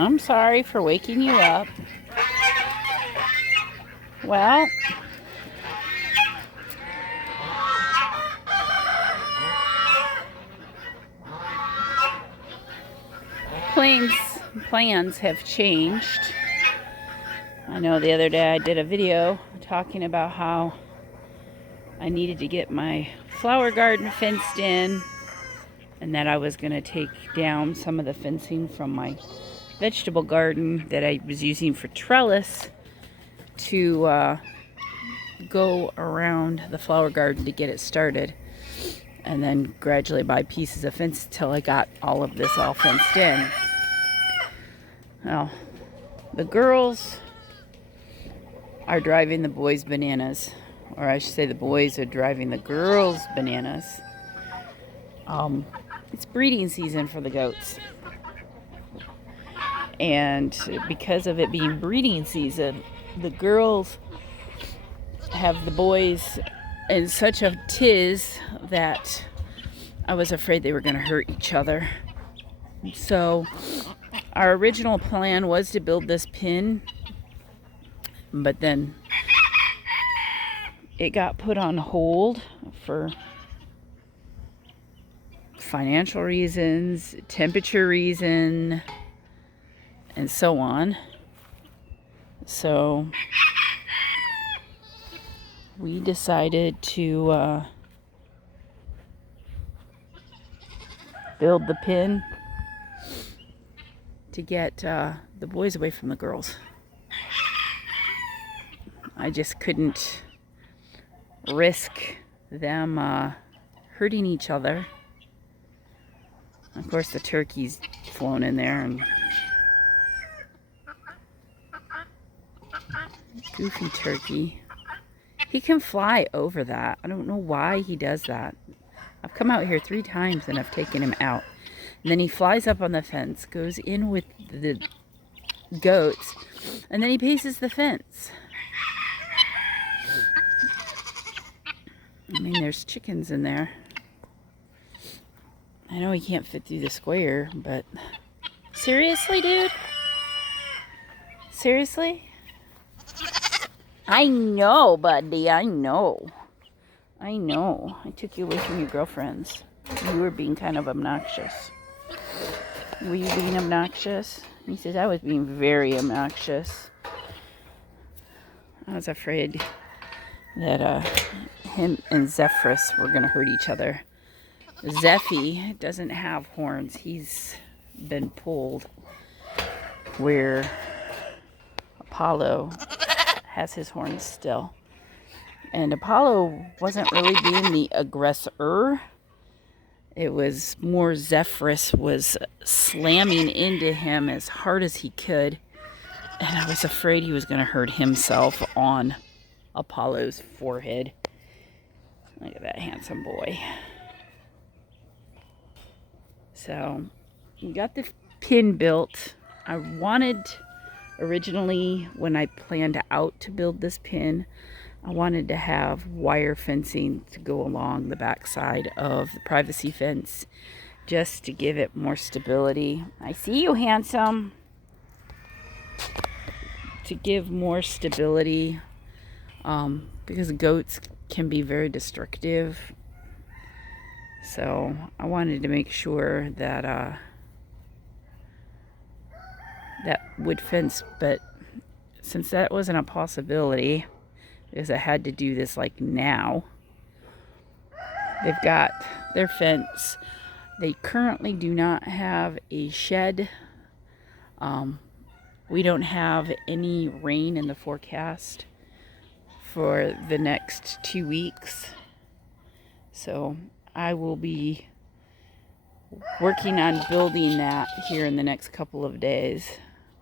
I'm sorry for waking you up. Well, plans plans have changed. I know the other day I did a video talking about how I needed to get my flower garden fenced in and that I was going to take down some of the fencing from my vegetable garden that I was using for trellis to go around the flower garden to get it started, and then gradually buy pieces of fence till I got all of this all fenced in. Well, the girls are driving the boys bananas, or I should say the boys are driving the girls bananas. It's breeding season for the goats, and because of it being breeding season, the girls have the boys in such a tiz that I was afraid they were going to hurt each other. So our original plan was to build this pen, but then it got put on hold for financial reasons, temperature reason, and so on. So we decided to build the pen to get the boys away from the girls. I just couldn't risk them hurting each other. Of course, the turkey's flown in there, and goofy turkey. He can fly over that. I don't know why he does that. I've come out here 3 times and I've taken him out. And then he flies up on the fence, goes in with the goats, and then he paces the fence. I mean, there's chickens in there. I know he can't fit through the square, but seriously, dude? Seriously? I know, buddy. I know. I took you away from your girlfriends. You were being kind of obnoxious. Were you being obnoxious? He says, I was being very obnoxious. I was afraid that him and Zephyrus were going to hurt each other. Zephy doesn't have horns. He's been pulled, where Apollo has his horns still. And Apollo wasn't really being the aggressor. It was more Zephyrus was slamming into him as hard as he could. And I was afraid he was going to hurt himself on Apollo's forehead. Look at that handsome boy. So, we got the pin built. I wanted, originally, when I planned out to build this pin, I wanted to have wire fencing to go along the backside of the privacy fence, just to give it more stability. I see you, handsome. To give more stability, because goats can be very destructive. So I wanted to make sure that that wood fence, but since that wasn't a possibility, because I had to do this like now, they've got their fence. They currently do not have a shed. We don't have any rain in the forecast for the next 2 weeks. So I will be working on building that here in the next couple of days.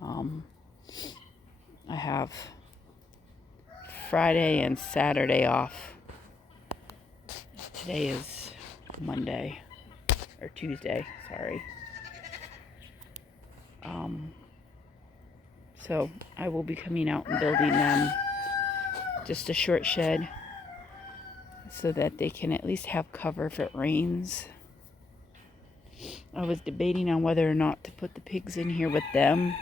I have Friday and Saturday off. Today is Monday, or Tuesday, sorry. So I will be coming out and building them just a short shed so that they can at least have cover if it rains. I was debating on whether or not to put the pigs in here with them,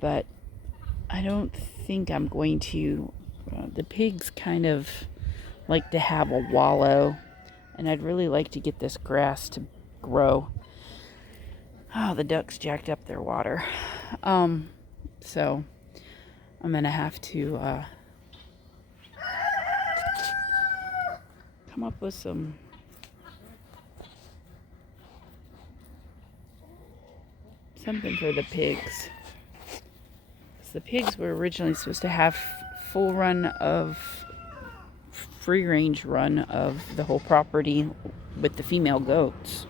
but I don't think I'm going to. The pigs kind of like to have a wallow, and I'd really like to get this grass to grow. Oh, the ducks jacked up their water. So I'm gonna have to come up with something for the pigs. The pigs were originally supposed to have free range run of the whole property with the female goats.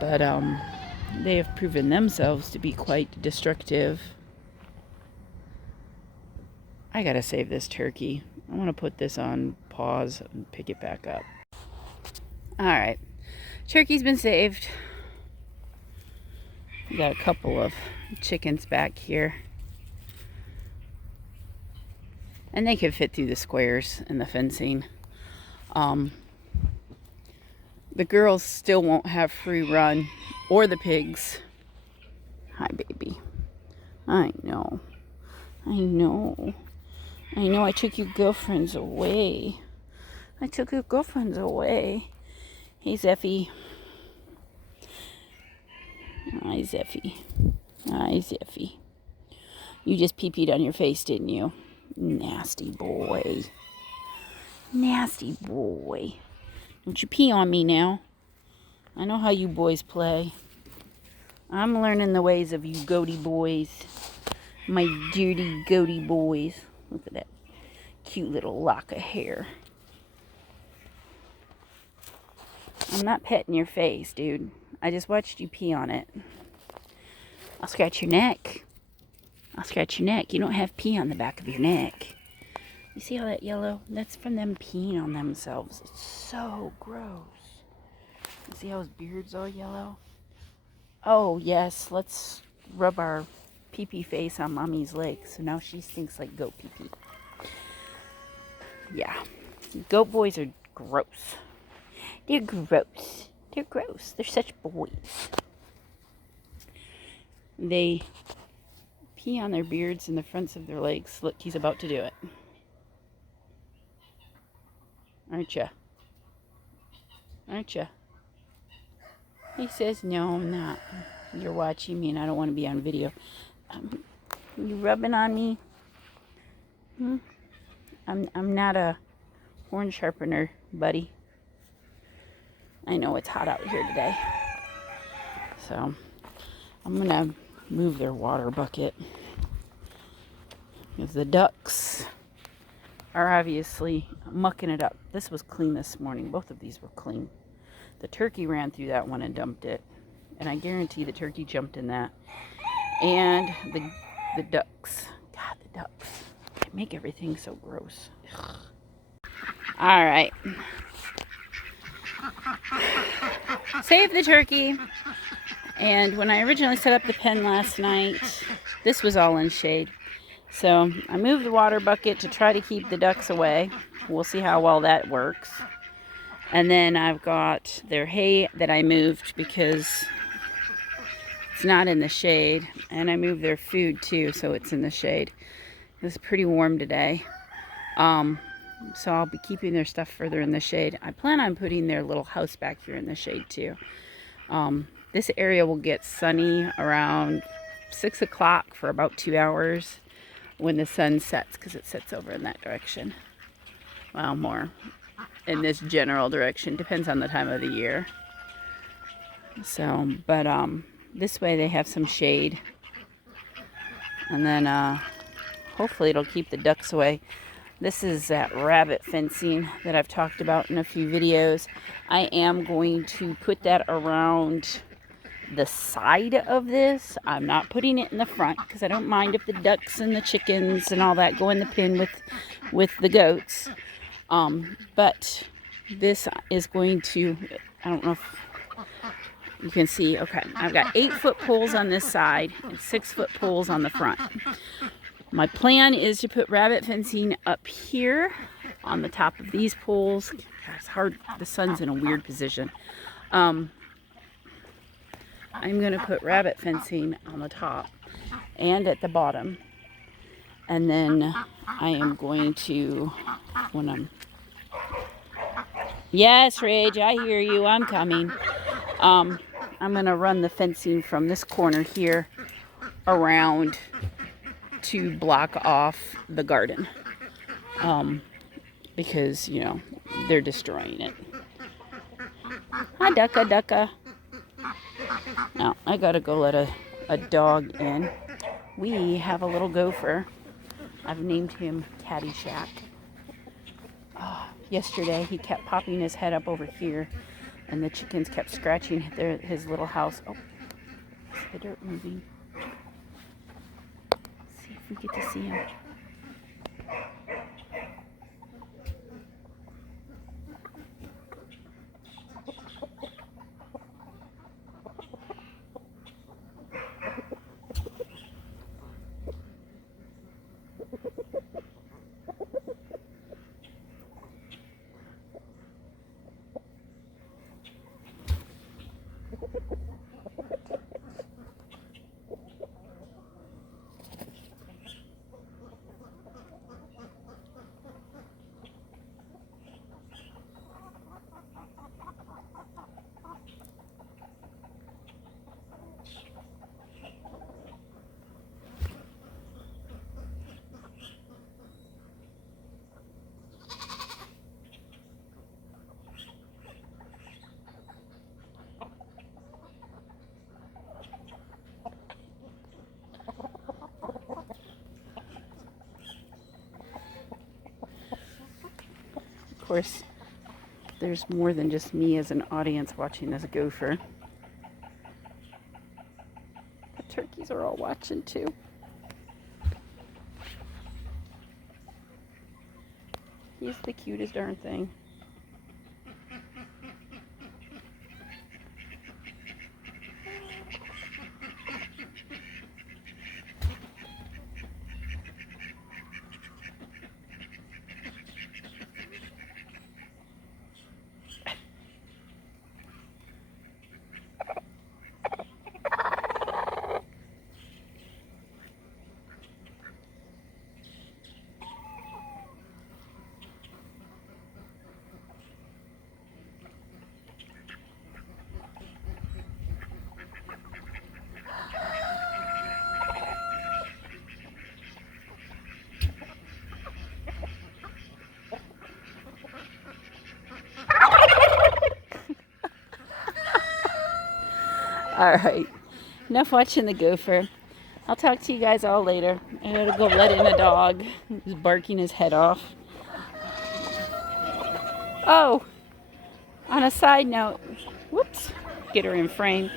But they have proven themselves to be quite destructive. I gotta save this turkey. I want to put this on pause and pick it back up. Alright, turkey's been saved. We got a couple of chickens back here. And they can fit through the squares and the fencing. The girls still won't have free run, or the pigs. Hi, baby. I know. I took your girlfriends away. Hey, Zeffie. Hi, Zeffie. You just pee-peed on your face, didn't you? Nasty boy. Don't you pee on me now. I know how you boys play. I'm learning the ways of you goaty boys. My dirty goaty boys. Look at that cute little lock of hair. I'm not petting your face, dude. I just watched you pee on it. I'll scratch your neck. You don't have pee on the back of your neck. You see all that yellow? That's from them peeing on themselves. It's so gross. You see how his beard's all yellow? Oh, yes. Let's rub our pee-pee face on Mommy's leg. So now she stinks like goat pee-pee. Yeah. Goat boys are gross. They're gross. They're such boys. They pee on their beards and the fronts of their legs. Look, he's about to do it. Aren't ya? He says, no, I'm not. You're watching me and I don't want to be on video. You rubbing on me? I'm not a horn sharpener, buddy. I know it's hot out here today. So I'm going to move their water bucket. Because the ducks are obviously mucking it up. This was clean this morning. Both of these were clean. The turkey ran through that one and dumped it. And I guarantee the turkey jumped in that. And the ducks. God, the ducks. They make everything so gross. Ugh. All right. Save the turkey. And when I originally set up the pen last night, this was all in shade. So I moved the water bucket to try to keep the ducks away. We'll see how well that works. And then I've got their hay that I moved because it's not in the shade. And I moved their food too, so it's in the shade. It was pretty warm today. So I'll be keeping their stuff further in the shade. I plan on putting their little house back here in the shade too. This area will get sunny around 6 o'clock for about 2 hours when the sun sets, because it sets over in that direction. Well, more in this general direction. Depends on the time of the year. So, but this way they have some shade. And then hopefully it'll keep the ducks away. This is that rabbit fencing that I've talked about in a few videos. I am going to put that around the side of this. I'm not putting it in the front because I don't mind if the ducks and the chickens and all that go in the pen with the goats. But this is going to, I don't know if you can see. Okay, I've got 8-foot poles on this side and 6-foot poles on the front. My plan is to put rabbit fencing up here on the top of these poles. God, it's hard. The sun's in a weird position. I'm going to put rabbit fencing on the top and at the bottom. And then I am going to, yes, Rage, I hear you. I'm coming. I'm going to run the fencing from this corner here around to block off the garden. Because, you know, they're destroying it. Hi, Ducka, Ducka. Now, I gotta go let a dog in. We have a little gopher. I've named him Caddyshack. Yesterday, he kept popping his head up over here, and the chickens kept scratching his little house. Oh, is the dirt moving? Let's see if we get to see him. Of course, there's more than just me as an audience watching this gopher. The turkeys are all watching too. He's the cutest darn thing. All right, enough watching the gopher. I'll talk to you guys all later. I gotta go let in a dog who's barking his head off. Oh, on a side note, whoops, get her in frame.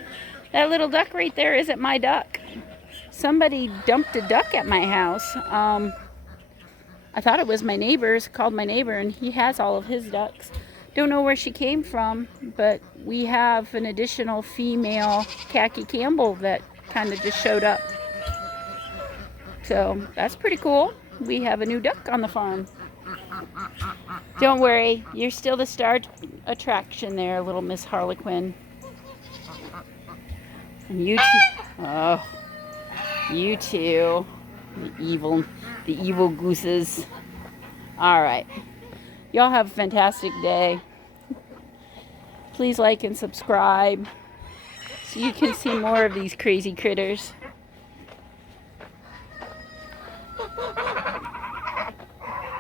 That little duck right there isn't my duck. Somebody dumped a duck at my house. I thought it was my neighbor's, called my neighbor, and he has all of his ducks. Don't know where she came from, but we have an additional female Khaki Campbell that kind of just showed up. So that's pretty cool. We have a new duck on the farm. Don't worry, you're still the star attraction there, little Miss Harlequin. And you too. Oh, you too. The evil gooses. All right. Y'all have a fantastic day. Please like and subscribe so you can see more of these crazy critters.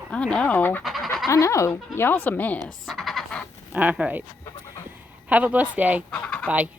I know. Y'all's a mess. All right. Have a blessed day. Bye.